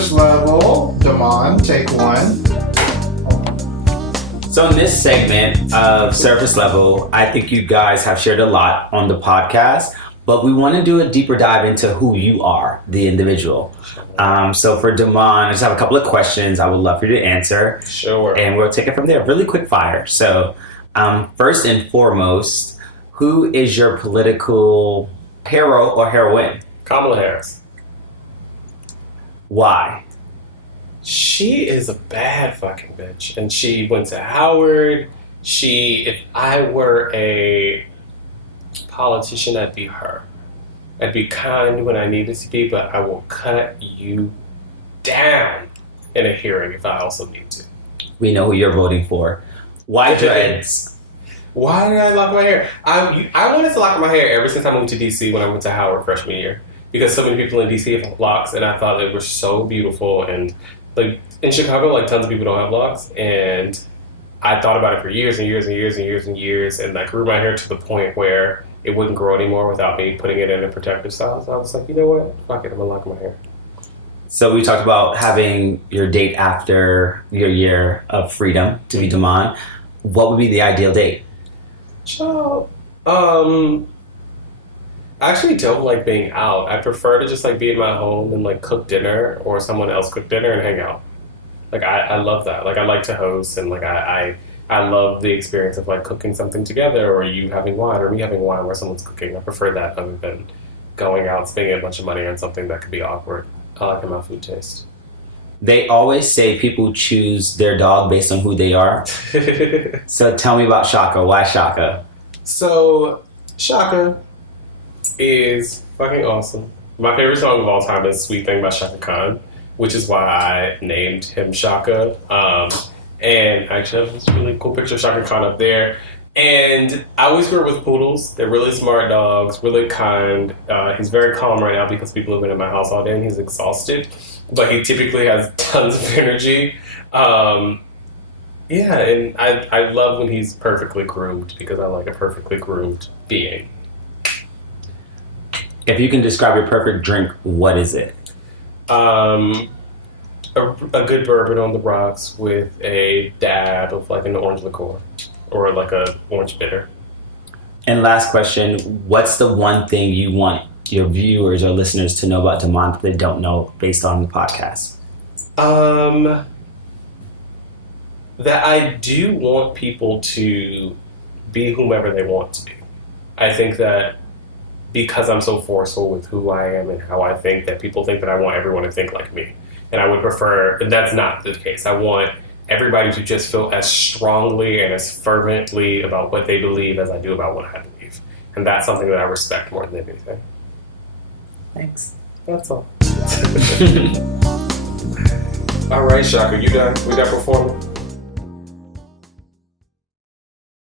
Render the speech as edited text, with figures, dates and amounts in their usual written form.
Surface level, Damon, take one. So in this segment of Surface Level, I think you guys have shared a lot on the podcast, but we want to do a deeper dive into who you are, the individual. So for Damon, I just have a couple of questions I would love for you to answer. Sure. And we'll take it from there. Really quick fire. So first and foremost, who is your political hero or heroine? Kamala Harris. Why? She is a bad fucking bitch. And she went to Howard. If I were a politician, I'd be her. I'd be kind when I needed to be, but I will cut you down in a hearing if I also need to. We know who you're voting for. Why dreads? Why did I lock my hair? I wanted to lock my hair ever since I moved to DC when I went to Howard freshman year. Because so many people in DC have locks, and I thought they were so beautiful. And like in Chicago, like tons of people don't have locks, and I thought about it for years and years and years and years and years, and I grew my hair to the point where it wouldn't grow anymore without me putting it in a protective style. So I was like, you know what? Fuck it, I'm gonna lock my hair. So we talked about having your date after your year of freedom to be Damon. What would be the ideal date? Child, I actually don't like being out. I prefer to just like be at my home and like cook dinner or someone else cook dinner and hang out. Like I love that. Like I like to host and like I love the experience of like cooking something together or you having wine or me having wine where someone's cooking. I prefer that other than going out and spending a bunch of money on something that could be awkward. I like how my food tastes. They always say people choose their dog based on who they are. So tell me about Shaka. Why Shaka? So Shaka is fucking awesome. My favorite song of all time is Sweet Thing by Shaka Khan, which is why I named him Shaka. And I actually have this really cool picture of Shaka Khan up there. And I always grew up with poodles. They're really smart dogs, really kind. He's very calm right now because people have been in my house all day and he's exhausted. But he typically has tons of energy. Yeah, and I love when he's perfectly groomed because I like a perfectly groomed being. If you can describe your perfect drink, what is it? A good bourbon on the rocks with a dab of like an orange liqueur or like a orange bitter. And last question, what's the one thing you want your viewers or listeners to know about Damon that they don't know based on the podcast? That I do want people to be whomever they want to be. I think that because I'm so forceful with who I am and how I think, that people think that I want everyone to think like me. And I would prefer, and that's not the case. I want everybody to just feel as strongly and as fervently about what they believe as I do about what I believe. And that's something that I respect more than anything. Thanks. That's all. All right, Shaka, you done? We done performing?